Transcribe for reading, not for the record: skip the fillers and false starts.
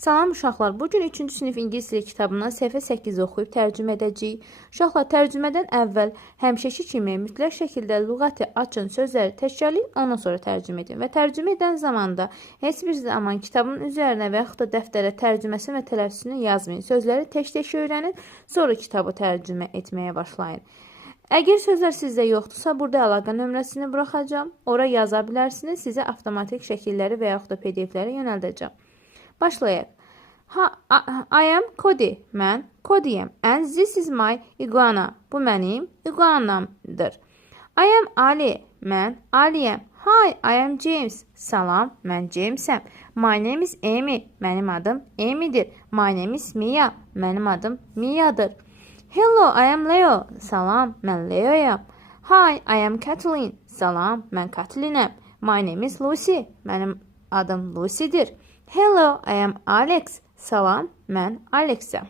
Salam uşaqlar, bugün 3-cü sinif ingilis dili kitabından səhifə 8 oxuyub tərcümə edəcəyik. Uşaqlar, tərcümədən əvvəl həmişəki kimi mütləq şəkildə lüğəti açın, sözləri təkrarlayın, ondan sonra tərcümə edin. Və tərcümə edən zamanda heç bir zaman kitabın üzərinə və yaxud da dəftərə tərcüməsini və tələffüzünü yazmayın. Sözləri tək-tək öyrənin, sonra kitabı tərcümə etməyə başlayın. Əgər sözlər sizdə yoxdursa, burada əlaqə nömrəsini buraxacağım. Ora yaza bilərsiniz, sizə avtomatik şəkilləri və yaxud da PDF-ləri yönəldəcəm. Başlayaq. I am Cody. Mən Cody'yəm. And this is my iguana. Bu mənim iguanamdır. I am Ali. Mən Aliyəm. Hi, I am James. Salam, mən Jamesəm. My name is Amy. Mənim adım Amy'dir. My name is Mia. Mənim adım Mia'dır. Hello, I am Leo. Salam, mən Leo'yam. Hi, I am Kathleen. Salam, mən Kathleenəm. My name is Lucy. Mənim adım Lucy'dir. Hello, I am Alex. Salam, mən Alexəm.